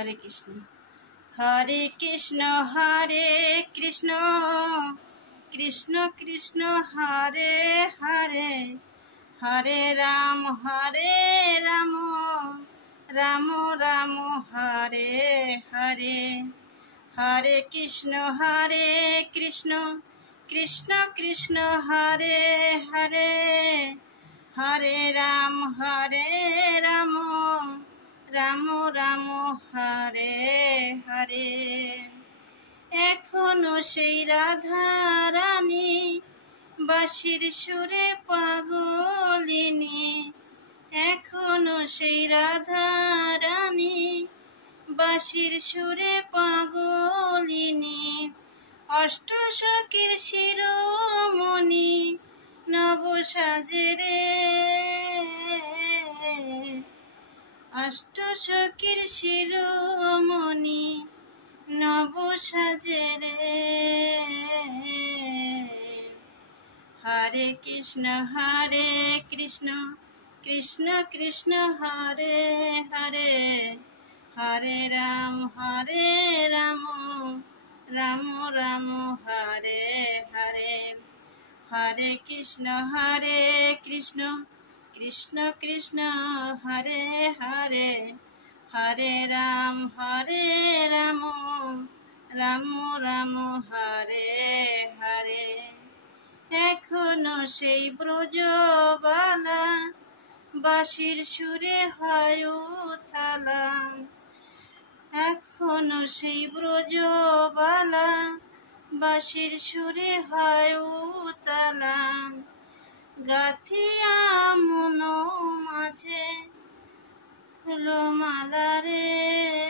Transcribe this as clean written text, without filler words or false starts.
হরে কৃষ্ণ হরে কৃষ্ণ কৃষ্ণ কৃষ্ণ হরে হরে হরে রাম রাম রাম হরে হরে হরে কৃষ্ণ কৃষ্ণ কৃষ্ণ হরে হরে হরে রাম রাম রাম হরে হরে। এখনো সেই রাধা রানী বাঁশির সুরে পাগলিনী, এখনো সেই রাধা রানী বাঁশির সুরে পাগলিনী। অষ্টসখীর শিরোমণি নব সাজে রে, অষ্টসখীর শিরোমণি নব সাজে রে। হরে কৃষ্ণ কৃষ্ণ কৃষ্ণ হরে হরে হরে রাম রাম রাম হরে হরে। হরে কৃষ্ণ কৃষ্ণ কৃষ্ণ হরে হরে হরে রাম রাম রাম হরে হরে। এখনো সেই ব্রজবালা বাঁশির সুরে হয় উথালা, এখনো সেই ব্রজবালা বাঁশির সুরে হয় উথালা। গাথিয়া মন মাঝে ফুলমালা রে,